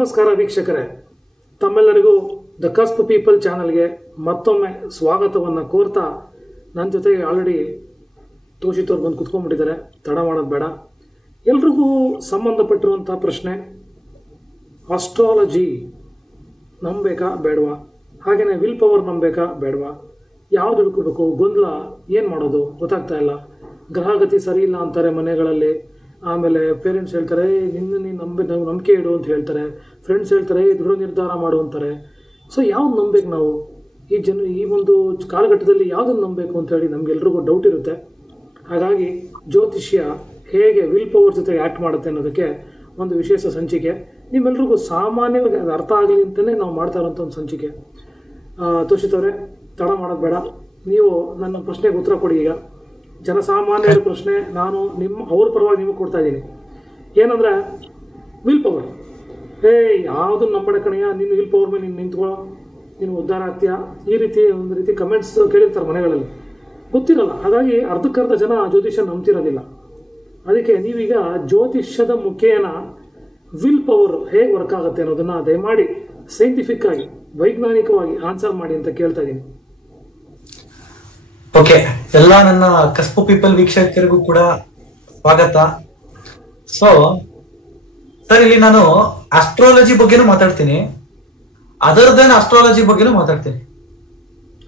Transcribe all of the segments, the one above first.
ನಮಸ್ಕಾರ ವೀಕ್ಷಕರೇ, ತಮ್ಮೆಲ್ಲರಿಗೂ ದ ಕಸ್ಪ್ ಪೀಪಲ್ ಚಾನಲ್ಗೆ ಮತ್ತೊಮ್ಮೆ ಸ್ವಾಗತವನ್ನು ಕೋರ್ತಾ, ನನ್ನ ಜೊತೆಗೆ ಆಲ್ರೆಡಿ ತೋಷಿತ್ ಅವ್ರು ಬಂದು ಕುತ್ಕೊಂಡ್ಬಿಟ್ಟಿದ್ದಾರೆ. ತಡ ಮಾಡೋದು ಬೇಡ. ಎಲ್ರಿಗೂ ಸಂಬಂಧಪಟ್ಟಿರುವಂಥ ಪ್ರಶ್ನೆ, ಆಸ್ಟ್ರಾಲಜಿ ನಂಬೇಕಾ ಬೇಡವಾ, ಹಾಗೆಯೇ ವಿಲ್ ಪವರ್ ನಂಬೇಕಾ ಬೇಡವಾ, ಯಾವ್ದು ಹಿಡ್ಕೋಬೇಕು, ಗೊಂದಲ, ಏನು ಮಾಡೋದು ಗೊತ್ತಾಗ್ತಾ ಇಲ್ಲ. ಗ್ರಹಗತಿ ಸರಿ ಇಲ್ಲ ಅಂತಾರೆ ಮನೆಗಳಲ್ಲಿ. ಆಮೇಲೆ ಪೇರೆಂಟ್ಸ್ ಹೇಳ್ತಾರೆ ನೀನು ನಂಬಿಕೆ ಇಡು ಅಂತ ಹೇಳ್ತಾರೆ. ಫ್ರೆಂಡ್ಸ್ ಹೇಳ್ತಾರೆ ದೃಢ ನಿರ್ಧಾರ ಮಾಡು ಅಂತಾರೆ. ಸೊ ಯಾವ್ದು ನಂಬೇಕು ನಾವು ಈ ಒಂದು ಕಾಲಘಟ್ಟದಲ್ಲಿ ಯಾವುದನ್ನು ನಂಬಬೇಕು ಅಂತೇಳಿ ನಮಗೆಲ್ರಿಗೂ ಡೌಟ್ ಇರುತ್ತೆ. ಹಾಗಾಗಿ ಜ್ಯೋತಿಷ್ಯ ಹೇಗೆ ವಿಲ್ ಪವರ್ ಜೊತೆಗೆ ಆ್ಯಕ್ಟ್ ಮಾಡುತ್ತೆ ಅನ್ನೋದಕ್ಕೆ ಒಂದು ವಿಶೇಷ ಸಂಚಿಕೆ. ನಿಮ್ಮೆಲ್ರಿಗೂ ಸಾಮಾನ್ಯವಾಗಿ ಅದು ಅರ್ಥ ಆಗಲಿ ಅಂತಲೇ ನಾವು ಮಾಡ್ತಾ ಇರೋಂಥ ಒಂದು ಸಂಚಿಕೆ. ತೋಷಿತ್ ಅವರೇ, ತಡ ಮಾಡೋದು ಬೇಡ, ನೀವು ನನ್ನ ಪ್ರಶ್ನೆಗೆ ಉತ್ತರ ಕೊಡಿ. ಈಗ ಜನಸಾಮಾನ್ಯರ ಪ್ರಶ್ನೆ ನಾನು ಅವ್ರ ಪರವಾಗಿ ನಿಮಗೆ ಕೊಡ್ತಾ ಇದ್ದೀನಿ. ಏನಂದರೆ ವಿಲ್ ಪವರ್, ಯಾವುದನ್ನು ನಂಬಡ ಕಣೆಯ, ನಿನ್ನ ವಿಲ್ ಪವರ್ ಮೇಲೆ ನೀನು ನಿಂತ್ಕೊಳ್ಳೋ, ನೀನು ಉದ್ಧಾರ ಆಗ್ತೀಯಾ, ಈ ರೀತಿ ಒಂದು ರೀತಿ ಕಮೆಂಟ್ಸ್ ಕೇಳಿರ್ತಾರೆ ಮನೆಗಳಲ್ಲಿ. ಗೊತ್ತಿರಲ್ಲ, ಹಾಗಾಗಿ ಅರ್ಧಕ್ಕರ್ಧ ಜನ ಜ್ಯೋತಿಷ್ಯ ನಂಬ್ತಿರೋದಿಲ್ಲ. ಅದಕ್ಕೆ ನೀವೀಗ ಜ್ಯೋತಿಷ್ಯದ ಮುಖೇನ ವಿಲ್ ಪವರ್ ಹೇಗೆ ವರ್ಕ್ ಆಗುತ್ತೆ ಅನ್ನೋದನ್ನು ದಯಮಾಡಿ ಸೈಂಟಿಫಿಕ್ ಆಗಿ ವೈಜ್ಞಾನಿಕವಾಗಿ ಆನ್ಸರ್ ಮಾಡಿ ಅಂತ ಕೇಳ್ತಾ ಇದ್ದೀನಿ. ಓಕೆ, ಎಲ್ಲ ನನ್ನ ಕಸ್ಪು ಪೀಪಲ್ ವೀಕ್ಷಕರಿಗೂ ಕೂಡ ಸ್ವಾಗತ. ಸೊ ಸರ್, ಇಲ್ಲಿ ನಾನು ಆಸ್ಟ್ರಾಲಜಿ ಬಗ್ಗೆನೂ ಮಾತಾಡ್ತೀನಿ, ಅದರ್ ದೆನ್ ಆಸ್ಟ್ರಾಲಜಿ ಬಗ್ಗೆನೂ ಮಾತಾಡ್ತೀನಿ.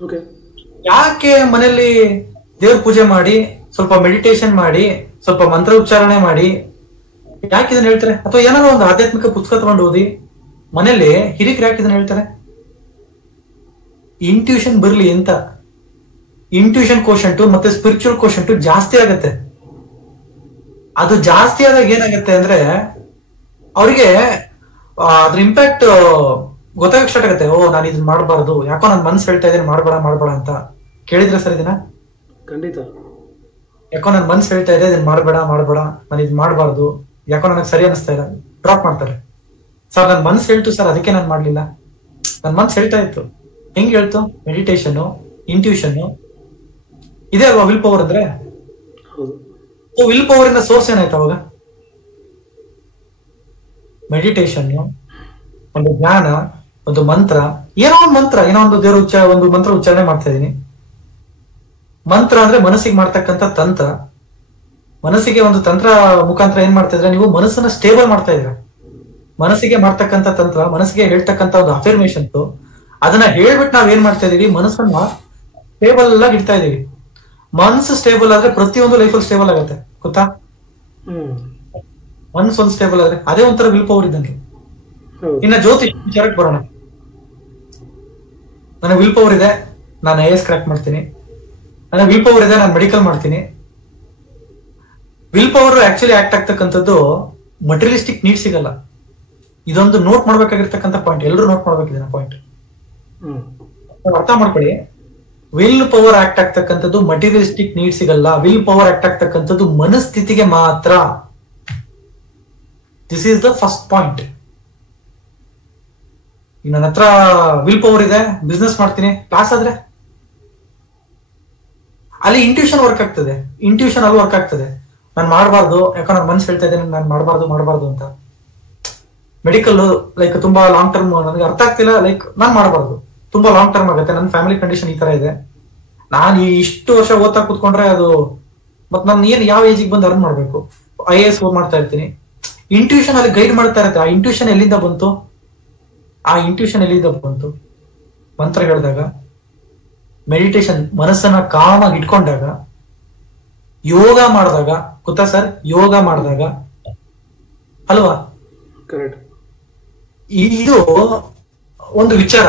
ಓಕೆ, ಯಾಕೆ ಮನೆಯಲ್ಲಿ ದೇವ್ರ ಪೂಜೆ ಮಾಡಿ, ಸ್ವಲ್ಪ ಮೆಡಿಟೇಷನ್ ಮಾಡಿ, ಸ್ವಲ್ಪ ಮಂತ್ರ ಉಚ್ಚಾರಣೆ ಮಾಡಿ ಯಾಕೆ ಇದನ್ನ ಹೇಳ್ತಾರೆ? ಅಥವಾ ಏನಾದ್ರು ಒಂದು ಆಧ್ಯಾತ್ಮಿಕ ಪುಸ್ತಕ ತಗೊಂಡು ಓದಿ ಮನೆಯಲ್ಲಿ ಹಿರಿಕರು ಯಾಕೆ ಇದನ್ನ ಹೇಳ್ತಾರೆ? ಇಂಟ್ಯೂಷನ್ ಬರ್ಲಿ ಅಂತ. ಇಂಟ್ಯೂಷನ್ ಕೋಶಂಟು ಮತ್ತೆ ಸ್ಪಿರಿಚುವಲ್ ಕೋಶಂಟು ಜಾಸ್ತಿ ಆಗತ್ತೆ. ಅದು ಜಾಸ್ತಿ ಆದಾಗ ಏನಾಗತ್ತೆ ಅಂದ್ರೆ ಅವರಿಗೆ ಅದ್ರ ಇಂಪ್ಯಾಕ್ಟ್ ಗೊತ್ತಾಗಕ್ಕೆ ಸ್ಟಾರ್ಟ್ ಆಗತ್ತೆ. ನಾನು ಇದನ್ನ ಮಾಡಬಾರ್ದು, ಯಾಕೋ ನನ್ ಮನ್ಸು ಹೇಳ್ತಾ ಇದ್ದೇನೆ ಮಾಡಬೇಡ ಅಂತ. ಕೇಳಿದ್ರೆ ಸರ್ ಇದನ್ನ? ಖಂಡಿತ. ಯಾಕೋ ನನ್ ಮನ್ಸು ಹೇಳ್ತಾ ಇದೆ ಇದನ್ನ ಮಾಡಬೇಡ, ನಾನು ಇದು ಮಾಡಬಾರ್ದು, ಯಾಕೋ ನನಗೆ ಸರಿ ಅನಿಸ್ತಾ ಇಲ್ಲ, ಡ್ರಾಪ್ ಮಾಡ್ತಾರೆ. ಸರ್ ನನ್ ಮನ್ಸು ಹೇಳ್ತು ಸರ್, ಅದಕ್ಕೆ ನಾನು ಮಾಡ್ಲಿಲ್ಲ. ನನ್ ಮನ್ಸು ಹೇಳ್ತಾ ಇತ್ತು. ಹೆಂಗ್ ಹೇಳ್ತು? ಮೆಡಿಟೇಷನ್, ಇಂಟ್ಯೂಷನ್, ಇದೇ ಅಲ್ವಾ ವಿಲ್ ಪವರ್ ಅಂದ್ರೆ? ವಿಲ್ ಪವರ್ ಇಂದ ಸೋರ್ಸ್ ಏನಾಯ್ತು ಅವಾಗ? ಮೆಡಿಟೇಷನ್, ಒಂದು ಜ್ಞಾನ, ಒಂದು ಮಂತ್ರ, ಏನೋ ಒಂದು ದೇವ್ರ ಒಂದು ಮಂತ್ರ ಉಚ್ಚಾರಣೆ ಮಾಡ್ತಾ ಇದೀನಿ. ಮಂತ್ರ ಅಂದ್ರೆ ಮನಸ್ಸಿಗೆ ಮಾಡ್ತಕ್ಕಂಥ ತಂತ್ರ. ಮನಸ್ಸಿಗೆ ಒಂದು ತಂತ್ರ ಮುಖಾಂತರ ಏನ್ ಮಾಡ್ತಾ ಇದ್ರೆ ನೀವು ಮನಸ್ಸನ್ನ ಸ್ಟೇಬಲ್ ಮಾಡ್ತಾ ಇದ್ರ. ಮನಸ್ಸಿಗೆ ಮಾಡ್ತಕ್ಕಂಥ ತಂತ್ರ, ಮನಸ್ಸಿಗೆ ಹೇಳ್ತಕ್ಕಂಥ ಒಂದು ಅಫರ್ಮೇಶನ್, ಅದನ್ನ ಹೇಳ್ಬಿಟ್ಟು ನಾವ್ ಏನ್ ಮಾಡ್ತಾ ಇದೀವಿ, ಮನಸ್ಸನ್ನ ಸ್ಟೇಬಲ್ ಆಗಿ ಇಡ್ತಾ ಇದೀವಿ. ಮನಸ್ಸು ಸ್ಟೇಬಲ್ ಆದ್ರೆ ಪ್ರತಿಯೊಂದು ಲೈಫಲ್ಲಿ ಸ್ಟೇಬಲ್ ಆಗುತ್ತೆ, ಗೊತ್ತಾ? ಮನಸ್ಸು ಒಂದು ಸ್ಟೇಬಲ್ ಆದ್ರೆ ಅದೇ ಒಂಥರ ವಿಲ್ ಪವರ್ ಇದ್ದಂಗೆ. ಇನ್ನ ಜ್ಯೋತಿಷ್ ವಿಚಾರಕ್ಕೆ ಬರೋಣ. ನನಗೆ ವಿಲ್ ಪವರ್ ಇದೆ, ನಾನು IAS ಕ್ರ್ಯಾಕ್ ಮಾಡ್ತೀನಿ. ನನಗೆ ವಿಲ್ ಪವರ್ ಇದೆ, ನಾನು ಮೆಡಿಕಲ್ ಮಾಡ್ತೀನಿ. ವಿಲ್ ಪವರ್ ಆಕ್ಚುಲಿ ಆಕ್ಟ್ ಆಗ್ತಕ್ಕಂಥದ್ದು ಮಟೀರಿಯಲಿಸ್ಟಿಕ್ ನೀಡ್ ಸಿಗಲ್ಲ. ಇದೊಂದು ನೋಟ್ ಮಾಡ್ಬೇಕಾಗಿರ್ತಕ್ಕಂಥ ಪಾಯಿಂಟ್, ಎಲ್ಲರೂ ನೋಟ್ ಮಾಡ್ಬೇಕಿದೆ ಪಾಯಿಂಟ್, ಅರ್ಥ ಮಾಡ್ಕೊಳ್ಳಿ. ವಿಲ್ ಪವರ್ ಆಕ್ಟ್ ಆಗ್ತಕ್ಕಂಥದ್ದು ಮಟೀರಿಯಲಿಸ್ಟಿಕ್ ನೀಡ್ ಸಿಗಲ್ಲ. ವಿಲ್ ಪವರ್ ಆಕ್ಟ್ ಆಗ್ತಕ್ಕಂಥದ್ದು ಮನಸ್ಥಿತಿಗೆ ಮಾತ್ರ. This is the first point. ನನ್ನ ಹತ್ರ ವಿಲ್ ಪವರ್ ಇದೆ, ಬಿಸ್ನೆಸ್ ಮಾಡ್ತೀನಿ, ಕ್ಲಾಸ್ ಆದ್ರೆ ಅಲ್ಲಿ ಇಂಟ್ಯೂಷನ್ ವರ್ಕ್ ಆಗ್ತದೆ, ಇಂಟ್ಯೂಷನ್ ಅಲ್ಲಿ ವರ್ಕ್ ಆಗ್ತದೆ. ನಾನು ಮಾಡಬಾರ್ದು, ಯಾಕೋ ನನ್ನ ಮನ್ಸು ಹೇಳ್ತಾ ಇದ್ದೇನೆ ನಾನು ಮಾಡಬಾರ್ದು ಅಂತ. ಮೆಡಿಕಲ್ ಲೈಕ್ ತುಂಬಾ ಲಾಂಗ್ ಟರ್ಮ್, ನನಗೆ ಅರ್ಥ ಆಗ್ತಿಲ್ಲ, ಲೈಕ್ ನಾನು ಮಾಡಬಾರ್ದು, ತುಂಬಾ ಲಾಂಗ್ ಟರ್ಮ್ ಆಗುತ್ತೆ, ನನ್ನ ಫ್ಯಾಮಿಲಿ ಕಂಡೀಷನ್ ಈ ತರ ಇದೆ, ನಾನು ಇಷ್ಟು ವರ್ಷ ಓದ್ತಾ ಕೂತ್ಕೊಂಡ್ರೆ ಅದು ಮತ್ ನಾನು ಯಾವ ಏಜಿಗೆ ಬಂದು ಅರ್ನ್ ಮಾಡ್ಬೇಕು, IAS ಮಾಡ್ತಾ ಇರ್ತೀನಿ. ಇಂಟ್ಯೂಷನ್ ಅಲ್ಲಿ ಗೈಡ್ ಮಾಡ್ತಾ ಇರುತ್ತೆ. ಆ ಇಂಟ್ಯೂಷನ್ ಎಲ್ಲಿಂದ ಬಂತು? ಮಂತ್ರ ಹೇಳಿದಾಗ, ಮೆಡಿಟೇಷನ್, ಮನಸ್ಸನ್ನ ಕಾಮ್ ಆಗಿ ಇಟ್ಕೊಂಡಾಗ, ಯೋಗ ಮಾಡಿದಾಗ, ಗೊತ್ತಾ ಸರ್? ಯೋಗ ಮಾಡಿದಾಗ ಅಲ್ವಾ? ಕರೆಕ್ಟ್. ಇದು ಒಂದು ವಿಚಾರ,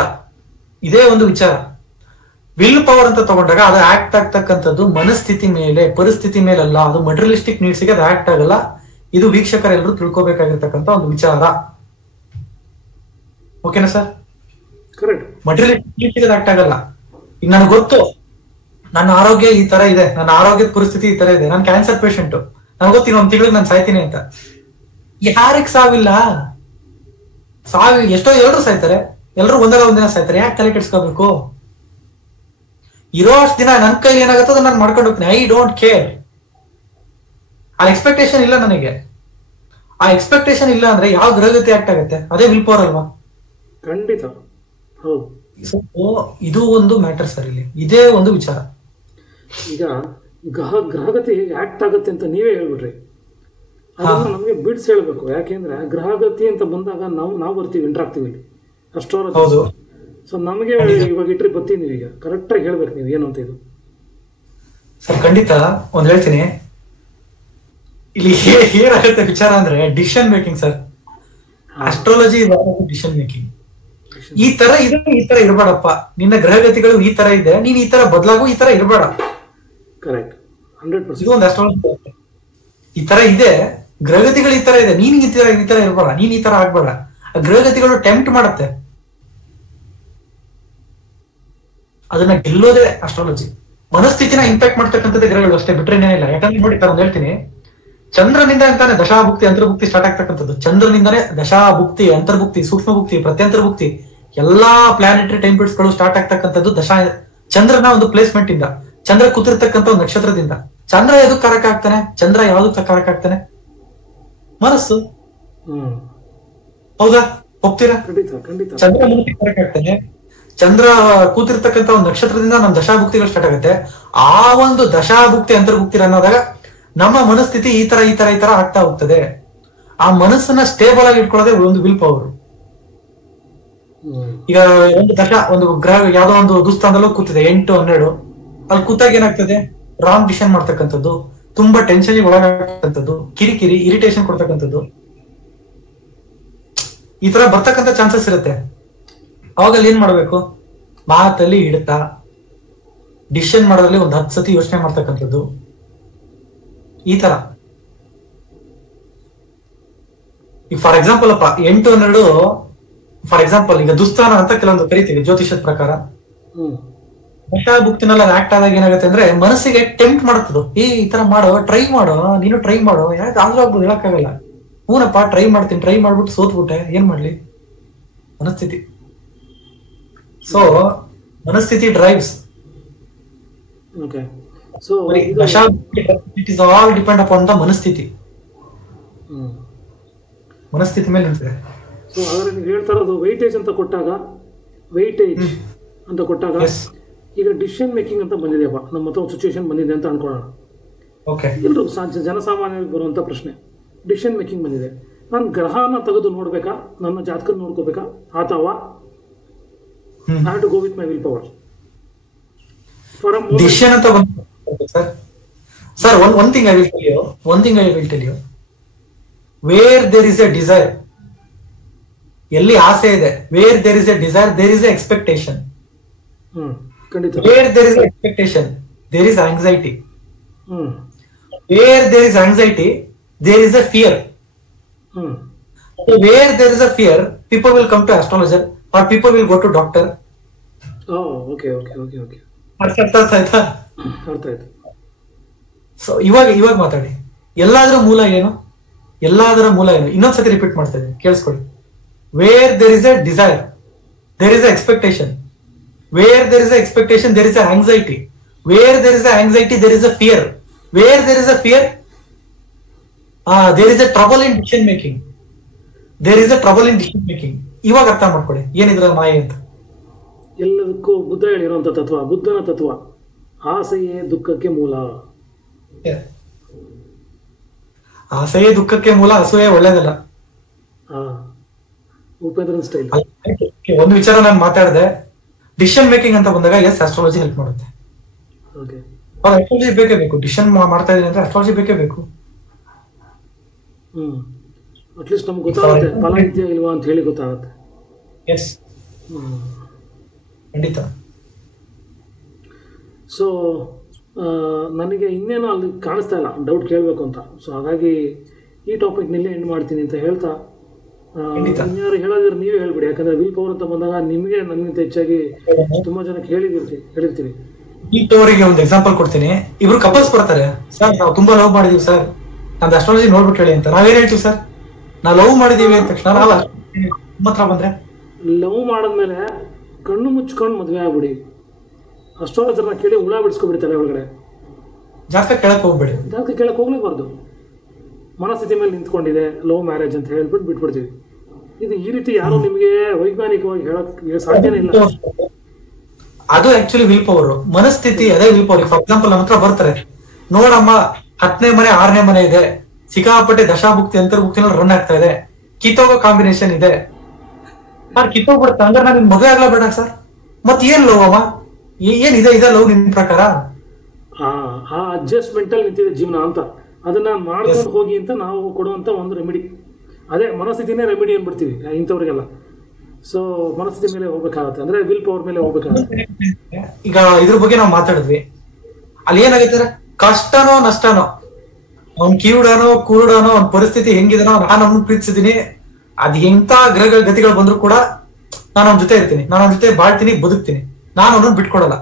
ಇದೇ ಒಂದು ವಿಚಾರ. ವಿಲ್ ಪವರ್ ಅಂತ ತಗೊಂಡಾಗ ಅದು ಆಕ್ಟ್ ಆಗ್ತಕ್ಕಂಥದ್ದು ಮನಸ್ಥಿತಿ ಮೇಲೆ, ಪರಿಸ್ಥಿತಿ ಮೇಲಲ್ಲ. ಅದು ಮಟೀರಿಯಲಿಸ್ಟಿಕ್ ನೀಡ್ಸ್ಗೆ ಅದು ಆಕ್ಟ್ ಆಗಲ್ಲ. ಇದು ವೀಕ್ಷಕರೆಲ್ಲರೂ ತಿಳ್ಕೊಬೇಕಾಗಿರ್ತಕ್ಕಂಥ ಒಂದು ವಿಚಾರ. ಓಕೆನಾ ಸರ್? ಕರೆಕ್ಟ್. ಮಟೀರಿಯಲಿಸ್ಟಿಕ್ ನೀಡ್ಸ್ಗೆ ಆಕ್ಟ್ ಆಗಲ್ಲ. ಈಗ ನನಗೆ ಗೊತ್ತು ನನ್ನ ಆರೋಗ್ಯ ಈ ತರ ಇದೆ, ನನ್ನ ಆರೋಗ್ಯದ ಪರಿಸ್ಥಿತಿ ಈ ತರ ಇದೆ, ನಾನು ಕ್ಯಾನ್ಸರ್ ಪೇಷಂಟ್, ನನಗೆ ಗೊತ್ತು ಇನ್ನೊಂದು ತಿಂಗಳಿಗೆ ನಾನು ಸಾಯ್ತೀನಿ ಅಂತ. ಯಾರಿಗ್ ಸಾವಿಲ್ಲ? ಎಷ್ಟೋ ಎಲ್ಲರೂ ಸಾಯ್ತಾರೆ, ಎಲ್ಲರೂ ಒಂದಲ್ಲ ಒಂದಿನ ಸಾಯ್ತಾರೆ. ಯಾಕೆ ತಲೆ ಕೆಡ್ಸ್ಕೋಬೇಕು? ಇರೋ ಅಷ್ಟು ದಿನ ನನ್ನ ಕೈಲಿ ಏನಾಗುತ್ತೋ ನಾನು ಮಾಡ್ಕೊಂಡು ಹೋಗ್ತೀನಿ. I don't care. ಆ ಎಕ್ಸ್ಪೆಕ್ಟೇಷನ್ ಇಲ್ಲ ನನಗೆ. ಆ ಎಕ್ಸ್ಪೆಕ್ಟೇಷನ್ ಇಲ್ಲ ಅಂದ್ರೆ ಯಾವ ಗ್ರಹಗತಿ ಆಕ್ಟ್ ಆಗುತ್ತೆ? ಅದೇ ವಿಲ್ ಪವರ್ ಅಲ್ವಾ? ಖಂಡಿತ ಹೌದು. ಸೊ ಇದು ಒಂದು ಮ್ಯಾಟರ್ ಸರ್, ಇಲ್ಲಿ ಇದೇ ಒಂದು ವಿಚಾರ. ಈಗ ಗ್ರಹಗತಿ ಹೇಗೆ ಆಕ್ಟ್ ಆಗುತ್ತೆ ಅಂತ ನೀವೇ ಹೇಳ್ಬಿಡ್ರಿ. ಅದನ್ನ ನಮಗೆ ಬಿಡ್ಸ್ ಹೇಳ್ಬೇಕು. ಯಾಕೆಂದ್ರೆ ಗ್ರಹಗತಿ ಅಂತ ಬಂದಾಗ ನಾವು ಬರ್ತೀವಿ, ಎಂಟರ್ ಆಗ್ತೀವಿ ಇಲ್ಲಿ ಅಸ್ಟ್ರಾಲಜಿ. ಸೊ ನಮಗೆ ಇವಾಗ ಇಟ್ರಿ ಬರ್ತೀವಿ, ನೀವೀಗ ಕರೆಕ್ಟಾಗಿ ಹೇಳ್ಬೇಕು ನೀವು ಏನು ಅಂತ. ಇದು ಸರ್ ಖಂಡಿತ ಒಂದ್ ಹೇಳ್ತೀನಿ. ಇಲ್ಲಿ ಏನಾಗುತ್ತೆ ವಿಚಾರ ಅಂದ್ರೆ decision making sir. Astrology decision making. ಈ ತರ ಇದೆ, ಈ ತರ ಇರಬೇಡಪ್ಪ, ನಿನ್ನ ಗ್ರಹಗತಿಗಳು ಈ ತರ ಇದೆ, ನೀನ್ ಈ ತರ ಬದಲಾಗು, ಈ ತರ ಇರಬೇಡ. ಕರೆಕ್ಟ್, 100%. ಇದು ಒಂದು ಅಸ್ಟ್ರಾಲಜಿ. ಈ ತರ ಇದೆ, ಗ್ರಹಗತಿಗಳು ಈ ತರ ಇದೆ, ನೀನ್ ಈ ತರ ಇರಬೇಡ, ನೀನ್ ಈ ತರ ಆಗ್ಬೇಡ. ಆ ಗ್ರಹಗತಿಗಳು ಟೆಂಪ್ಟ್ ಮಾಡುತ್ತೆ, ಅದನ್ನ ಗೆಲ್ಲೋದೇ ಅಸ್ಟ್ರಾಲಜಿ. ಮನಸ್ಥಿತಿನ ಇಂಪ್ಯಾಕ್ಟ್ ಮಾಡ್ತಕ್ಕಂಥದ್ದೇ ಗ್ರಹಗಳು ಅಷ್ಟೇ, ಬಿಟ್ರೆ ಏನಿಲ್ಲ. ಯಾಕಂದ್ರೆ ನೋಡಿ ಸರ್, ಒಂದ್ ಹೇಳ್ತೀನಿ, ಚಂದ್ರನಿಂದ ಅಂತಾನೆ ದಶಾಭುಕ್ತಿ ಅಂತರ್ಭುಕ್ತಿ ಸ್ಟಾರ್ಟ್ ಆಗ್ತಕ್ಕಂಥದ್ದು. ಚಂದ್ರನಿಂದಾನೇ ದಶಾಭುಕ್ತಿ, ಅಂತರ್ಭುಕ್ತಿ, ಸೂಕ್ಷ್ಮಭುಕ್ತಿ, ಪ್ರತ್ಯಂತರ್ಭುಕ್ತಿ ಎಲ್ಲಾ ಪ್ಲಾನೆಟರಿ ಟೈಮ್ ಪೀರಿಯಡ್ಸ್ ಗಳು ಸ್ಟಾರ್ಟ್ ಆಗ್ತಕ್ಕಂಥದ್ದು ಚಂದ್ರನ ಒಂದು ಪ್ಲೇಸ್ಮೆಂಟ್ ಇಂದ, ಚಂದ್ರ ಕೂತಿರ್ತಕ್ಕಂಥ ಒಂದು ನಕ್ಷತ್ರದಿಂದ. ಚಂದ್ರ ಎದಕ್ ಕಾರಕ ಆಗ್ತಾನೆ? ಚಂದ್ರ ಯಾವ್ದಕ್ ಕಾರಕ ಆಗ್ತಾನೆ? ಮನಸ್ಸು. ಹೌದಾ, ಒಪ್ತೀರಾ? ಚಂದ್ರ ಮನಸ್ಸಿಗೆ ಕಾರಕ ಆಗ್ತಾನೆ. ಚಂದ್ರ ಕೂತಿರ್ತಕ್ಕಂಥ ಒಂದು ನಕ್ಷತ್ರದಿಂದ ನಮ್ಮ ದಶಾಭುಕ್ತಿಗಳು ಸ್ಟಾರ್ಟ್ ಆಗುತ್ತೆ. ಆ ಒಂದು ದಶಾಭುಕ್ತಿ ಅಂತರ್ಭುಕ್ತಿ ಅನ್ನೋದಾಗ ನಮ್ಮ ಮನಸ್ಥಿತಿ ಈ ತರ ಆಗ್ತಾ ಹೋಗ್ತದೆ. ಆ ಮನಸ್ಸನ್ನ ಸ್ಟೇಬಲ್ ಆಗಿ ಇಟ್ಕೊಳ್ಳೋದೇ ಒಂದು ವಿಲ್ ಪವರ್. ಈಗ ಒಂದು ಗ್ರಹ ಯಾವ್ದೋ ಒಂದು ದುಸ್ಥಾನದಲ್ಲೂ ಕೂತಿದೆ 8, 12, ಅಲ್ಲಿ ಕೂತಾಗ ಏನಾಗ್ತದೆ? ರಾಂಗ್ ಡಿಸಿಷನ್ ಮಾಡ್ತಕ್ಕಂಥದ್ದು, ತುಂಬಾ ಟೆನ್ಷನ್ ಒಳಗಾಗ್ತಕ್ಕಂಥದ್ದು, ಕಿರಿಕಿರಿ, ಇರಿಟೇಷನ್ ಕೊಡ್ತಕ್ಕಂಥದ್ದು, ಈ ತರ ಬರ್ತಕ್ಕಂಥ ಚಾನ್ಸಸ್ ಇರುತ್ತೆ. ಅವಾಗಲ್ಲಿ ಏನ್ ಮಾಡ್ಬೇಕು? ಮಾತಲ್ಲಿ ಹಿಡ್ತಾ ಡಿಸಿಷನ್ ಮಾಡೋದ್ರಲ್ಲಿ ಒಂದು 10 ಸತಿ ಯೋಚನೆ ಮಾಡ್ತಕ್ಕಂಥದ್ದು, ಈ ತರ. ಈಗ ಫಾರ್ ಎಕ್ಸಾಂಪಲ್ 8, 12 ಫಾರ್ ಎಕ್ಸಾಂಪಲ್ ಈಗ ದುಸ್ಥಾನ ಅಂತ ಕೆಲವೊಂದು ಕರಿತೀವಿ ಜ್ಯೋತಿಷದ ಪ್ರಕಾರ. ದಶಾಭುಕ್ತಿನೆಲ್ಲ ಆಕ್ಟ್ ಆದಾಗ ಏನಾಗುತ್ತೆ ಅಂದ್ರೆ ಮನಸ್ಸಿಗೆ ಟೆಂಪ್ಟ್ ಮಾಡುತ್ತದು. ಈ ತರ ಮಾಡೋ, ಟ್ರೈ ಮಾಡೋ, ನೀನು ಟ್ರೈ ಮಾಡೋ, ಯಾಕೆ ಆದ್ರೂ ಆಗ್ಬೋದು, ಹೇಳಕ್ಕಾಗಲ್ಲ. ಹೂನಪ್ಪ ಟ್ರೈ ಮಾಡ್ತೀನಿ, ಟ್ರೈ ಮಾಡ್ಬಿಟ್ಟು ಸೋತ್ಬಿಟ್ಟೆ, ಏನ್ ಮಾಡ್ಲಿ? ಮನಸ್ಥಿತಿ. ಸೊ ಮನಸ್ಥಿತಿ drives. So it is all depend upon the ಮನಸ್ಥಿತಿ. ಮನಸ್ಥಿತಿ ಮೇಲೆ ನಿಂತಿದೆ. ಸೊ ಹಾಗಾದ್ರೆ ನೀವು ಹೇಳ್ತಾ ಇರೋದು ವೆಯ್ಟೇಜ್ ಅಂತ ಕೊಟ್ಟಾಗ, ಈಗ ಡಿಸಿಷನ್ ಮೇಕಿಂಗ್ ಅಂತ ಬಂದಿದೆಯಪ್ಪ, ನಮ್ಮ ಹತ್ರ ಒಂದು ಸಿಚುವೇಶನ್ ಬಂದಿದೆ ಅಂತ ಅನ್ಕೊಳ್ಳೋಣ. ಎಲ್ಲರೂ ಜನಸಾಮಾನ್ಯರಿಗೆ ಬರುವಂತ ಪ್ರಶ್ನೆ, ಡಿಸಿಷನ್ ಮೇಕಿಂಗ್ ಬಂದಿದೆ, ನಾನು ಗ್ರಹನ ತೆಗೆದು ನೋಡ್ಬೇಕಾ, ನನ್ನ ಜಾತಕ ನೋಡ್ಕೋಬೇಕಾ, ಅಥವಾ I have to go with my willpower? For a moment. Decision ಅಂತ sir, one thing I will tell you, where there is a desire, ಎಲ್ಲಿ ಆಸೆ ಇದೆ, where there is a desire there is a expectation. Where there is a expectation there is anxiety. Where there is anxiety there is a fear. So where there is a fear, people will come to astrologer or people will go to doctor. Okay. ಅರ್ಥ ಆಯ್ತಾ? ಅರ್ಥ ಆಯ್ತು. So ಇವಾಗ ಮಾತಾಡಿ. ಎಲ್ಲಾದ್ರ ಮೂಲ ಏನು? ಇನ್ನೊಂದ್ಸತಿ repeat ಮಾಡ್ತಾ ಇದ್ದೀನಿ, ಕೇಳಿಸ್ಕೊಳ್ಳಿ. Where there is a desire there is a expectation. Where there is a expectation there is a anxiety. Where there is a anxiety there is a fear. Where there is a fear there is a trouble in decision making. ಇವಾಗ ಅರ್ಥ ಮಾಡ್ಕೊಳ್ಳಿ ಏನಿದ್ರ ಮಾಯೆ ಅಂತ. ಎಲ್ಲದಕ್ಕೂ ಬುದ್ಧ ಹೇಳಿರುವಂತ ತತ್ವ, ಬುದ್ಧನ ತತ್ವ, ಆಸೆಯೇ ದುಃಖಕ್ಕೆ ಮೂಲ. ಆಸೆಯೇ ದುಃಖಕ್ಕೆ ಮೂಲ, ಅಸೂಯೆ ಒಳ್ಳೇದಲ್ಲ. ಉಪೇಂದ್ರನ್ ಸ್ಟೈಲ್. ಒಂದು ವಿಚಾರ ನಾನು ಮಾತಾಡಿದೆ, ಡಿಸಿಷನ್ ಮೇಕಿಂಗ್ ಅಂತ ಬಂದಾಗ ಎಸ್ ಅಸ್ಟ್ರಾಲಜಿ ಹೆಲ್ಪ್ ಮಾಡುತ್ತೆ. ಅಸ್ಟ್ರಾಲಜಿ ಬೇಕೇ ಬೇಕು. ಡಿಸಿಷನ್ ಮಾಡ್ತಾ ಇದೀನಿ ಅಂದ್ರೆ ಅಸ್ಟ್ರಾಲಜಿ ಬೇಕೇ ಬೇಕು. ಅಟ್ಲೀಸ್ಟ್ ನಮ್ಗೆ ಗೊತ್ತಾಗುತ್ತೆ ಫಲ ಇದೆಯಾ ಇಲ್ವಾ ಅಂತ ಹೇಳಿ ಗೊತ್ತಾಗುತ್ತೆ. ಎಸ್, ಖಂಡಿತ. ಸೊ ನನಗೆ ಇನ್ನೇನು ಅಲ್ಲಿ ಕಾಣಿಸ್ತಾ ಇಲ್ಲ, ಡೌಟ್ ಕೇಳಬೇಕು ಅಂತ. ಸೊ ಹಾಗಾಗಿ ಈ ಟಾಪಿಕ್ನಲ್ಲಿ ಎಂಡ್ ಮಾಡ್ತೀನಿ ಅಂತ ಹೇಳ್ತಾ, ಇನ್ಯಾರು ಹೇಳೋದಿದ್ರೆ ನೀವೇ ಹೇಳ್ಬಿಡಿ. ಯಾಕಂದ್ರೆ ವಿಲ್ ಪವರ್ ಅಂತ ಬಂದಾಗ ನಿಮಗೆ ನನಗಿಂತ ಹೆಚ್ಚಾಗಿ ತುಂಬಾ ಜನಕ್ಕೆ ಹೇಳಿರ್ತೀರಿ. ಅವರಿಗೆ ಒಂದು ಎಕ್ಸಾಂಪಲ್ ಕೊಡ್ತೀನಿ. ಇಬ್ರು ಕಪಲ್ಸ್ ಬರ್ತಾರೆ, ಸರ್ ನಾವು ತುಂಬಾ ಲವ್ ಮಾಡಿದೀವಿ ಸರ್, ನಮ್ದು ಅಸ್ಟ್ರಾಲಜಿ ನೋಡ್ಬಿಟ್ಟು ಹೇಳಿ ಅಂತ. ನಾವೇನ್ ಹೇಳ್ತೀವಿ ಸರ್, ನಾವು ಲವ್ ಮಾಡಿದೀವಿ ಅಂತ ತಕ್ಷಣ ನಾವು ನಿಮ್ಮ ಹತ್ರ ಬಂದ್ರೆ ಲವ್ ಮಾಡಿದ್ಮೇಲೆ ಕಣ್ಣು ಮುಚ್ಕೊಂಡು ಮದುವೆ ಆಗ್ಬಿಡಿ. ಅಸ್ಟ್ರಾಲಜರ್ನ ಕೇಳಿ ಹುಳ ಬಿಡಿಸ್ಕೊಬಿಡಿ ತಲೆ ಒಳಗಡೆ. ಜಾತಕ ಕೇಳಕ್ ಹೋಗ್ಬೇಡಿ. ಜಾತಕ ಕೇಳಕ್ ಹೋಗ್ಲೇಬಾರ್ದು. ಮನಸ್ಥಿತಿ ಮೇಲೆ ನಿಂತ್ಕೊಂಡಿದೆ, ಲವ್ ಮ್ಯಾರೇಜ್ ಅಂತ ಹೇಳ್ಬಿಟ್ಟು ಬಿಟ್ಬಿಡ್ತೀವಿ. ಇದು ಈ ರೀತಿ ಯಾರು ನಿಮಗೆ ವೈಜ್ಞಾನಿಕವಾಗಿ ಹೇಳಕ್ಕೆ ಸಾಧ್ಯನೇ ಇಲ್ಲ. ಅದು ಆಕ್ಚುಲಿ ವಿಲ್ ಪವರ್, ಮನಸ್ಥಿತಿ ಅದೇ ವಿಲ್ ಪವರ್. ಫಾರ್ ಎಕ್ಸಾಂಪಲ್ ನಮ್ಮ ಹತ್ರ ಬರ್ತಾರೆ, ನೋಡಮ್ಮ 10ನೇ ಮನೆ 6ನೇ ಮನೆ ಇದೆ, ಸಿಕ್ಕಾಪಟ್ಟೆ ದಶಾಭುಕ್ತಿ ಅಂತರ್ಭುಕ್ತಿನಲ್ಲಿ ರನ್ ಆಗ್ತಾ ಇದೆ, ಕಿತ್ತೋಗೋ ಕಾಂಬಿನೇಷನ್ ಇದೆ. ಸರ್ ಕಿತ್ತೋಗ್ಬಿಡುತ್ತೆ ಅಂದ್ರೆ ನಾನು ಮದುವೆ ಆಗ್ಲಾ ಬೇಡ ಸರ್, ಮತ್ ಏನ್ ಲವ್ ಅಮ್ಮ, ಏನಿದೆ ಇದೆ ಲವ್ ನಿಮ್ ಪ್ರಕಾರ? ಆ ಅಡ್ಜಸ್ಟ್ಮೆಂಟ್ ಅಲ್ಲಿ ನಿಂತಿದೆ ಜೀವನ ಅಂತ, ಅದನ್ನ ಮಾಡ್ಕೊಂಡು ಹೋಗಿ ಅಂತ ನಾವು ಕೊಡುವಂತ ಒಂದು ರೆಮಿಡಿ. ಅದೇ ಮನಸ್ಥಿತಿನೇ ರೆಮಿಡಿ ಅಂದ್ಬಿಡ್ತೀವಿ ಇಂಥವ್ರಿಗೆಲ್ಲ. ಸೊ ಮನಸ್ಥಿತಿ ಮೇಲೆ ಹೋಗ್ಬೇಕಾಗತ್ತೆ, ಅಂದ್ರೆ ವಿಲ್ ಪವರ್ ಮೇಲೆ ಹೋಗ್ಬೇಕಾಗತ್ತೆ. ಈಗ ಇದ್ರ ಬಗ್ಗೆ ನಾವು ಮಾತಾಡಿದ್ವಿ, ಅಲ್ಲಿ ಏನಾಗುತ್ತೆ, ಕಷ್ಟನೋ ನಷ್ಟನೋ, ಅವ್ನ್ ಕಿವುಡನೋ ಕುರುಡನೋ, ಅವ್ನ ಪರಿಸ್ಥಿತಿ ಹೆಂಗಿದನೋ, ನಾನು ಅವ್ನ ಪ್ರೀತಿಸಿದೀನಿ, ಅದ್ ಎಂತ ಗ್ರಹಗಳ ಗತಿಗಳು ಬಂದ್ರು ಕೂಡ ನಾನು ಅವ್ನ ಜೊತೆ ಇರ್ತೀನಿ, ನಾನು ಅವ್ನ ಜೊತೆ ಬಾಳ್ತೀನಿ, ಬದುಕ್ತೀನಿ, ನಾನು ಅವನನ್ನ ಬಿಟ್ಕೊಡಲ್ಲ.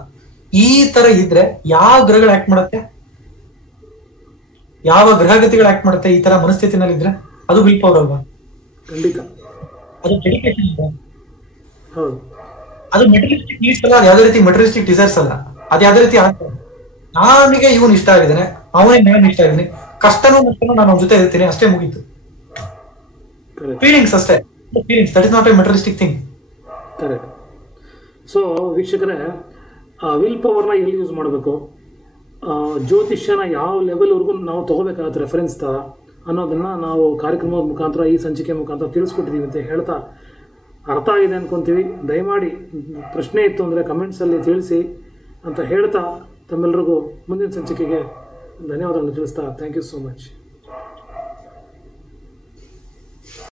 ಈ ತರ ಇದ್ರೆ ಯಾವ ಗ್ರಹಗಳು ಆಕ್ಟ್ ಮಾಡುತ್ತೆ, ಯಾವ ಗ್ರಹಗತಿಗಳು ಆಕ್ಟ್ ಮಾಡುತ್ತೆ ಈ ತರ ಮನಸ್ಥಿತಿನಲ್ಲಿ ಇದ್ರೆ? ಅದು ವಿಲ್ ಪವರ್ ಅಲ್ವಾ? ಖಂಡಿತ. ಅದು ಡೆಡಿಕೇಶನ್ ಅಲ್ವಾ? ಹೌದು. ಅದು ಮೆಟೀರಿಯಲಿಸ್ಟಿಕ್ ನೀಡ್ಸ್ ಅಲ್ಲ, ಅದು ಯಾವ್ದೇ ರೀತಿ ಮೆಟೀರಿಯಲಿಸ್ಟಿಕ್ ಡಿಸೈರ್ಸ್ ಅಲ್ಲ. ಅದು ಯಾವ್ದೇ ರೀತಿ ಆಗ್ತದೆ, ನನಗೆ ಇವನು ಇಷ್ಟ ಆಗಿದ್ದಾನೆ, ಅವನಿಗೆ ನಾನು ಇಷ್ಟ ಆಗಿದ್ದೀನಿ, ಕಷ್ಟನೂ ನಷ್ಟನೂ ನಾನು ಅವನ ಜೊತೆ ಇರ್ತೀನಿ, ಅಷ್ಟೇ ಮುಗೀತು. ಫೀಲಿಂಗ್ಸ್ ಅಷ್ಟೇ, feelings, that is not A materialistic thing. Correct. So ವೀಕ್ಷಕರೇ, ವಿಲ್ ಪವರ್ನ ಎಲ್ಲಿ ಯೂಸ್ ಮಾಡಬೇಕು, ಜ್ಯೋತಿಷ್ಯನ ಯಾವ ಲೆವೆಲ್ವರೆಗೂ ನಾವು ತೊಗೋಬೇಕಾಗತ್ತೆ ರೆಫರೆನ್ಸ್ ಥರ ಅನ್ನೋದನ್ನು ನಾವು ಕಾರ್ಯಕ್ರಮದ ಮುಖಾಂತರ, ಈ ಸಂಚಿಕೆ ಮುಖಾಂತರ ತಿಳಿಸ್ಕೊಟ್ಟಿದ್ದೀವಿ ಅಂತ ಹೇಳ್ತಾ, ಅರ್ಥ ಆಗಿದೆ ಅಂದ್ಕೊತೀವಿ. ದಯಮಾಡಿ ಪ್ರಶ್ನೆ ಇತ್ತು ಅಂದರೆ ಕಮೆಂಟ್ಸಲ್ಲಿ ತಿಳಿಸಿ ಅಂತ ಹೇಳ್ತಾ, ತಮ್ಮೆಲ್ಲರಿಗೂ ಮುಂದಿನ ಸಂಚಿಕೆಗೆ ಧನ್ಯವಾದಗಳನ್ನು ತಿಳಿಸ್ತಾ, ಥ್ಯಾಂಕ್ ಯು ಸೋ ಮಚ್.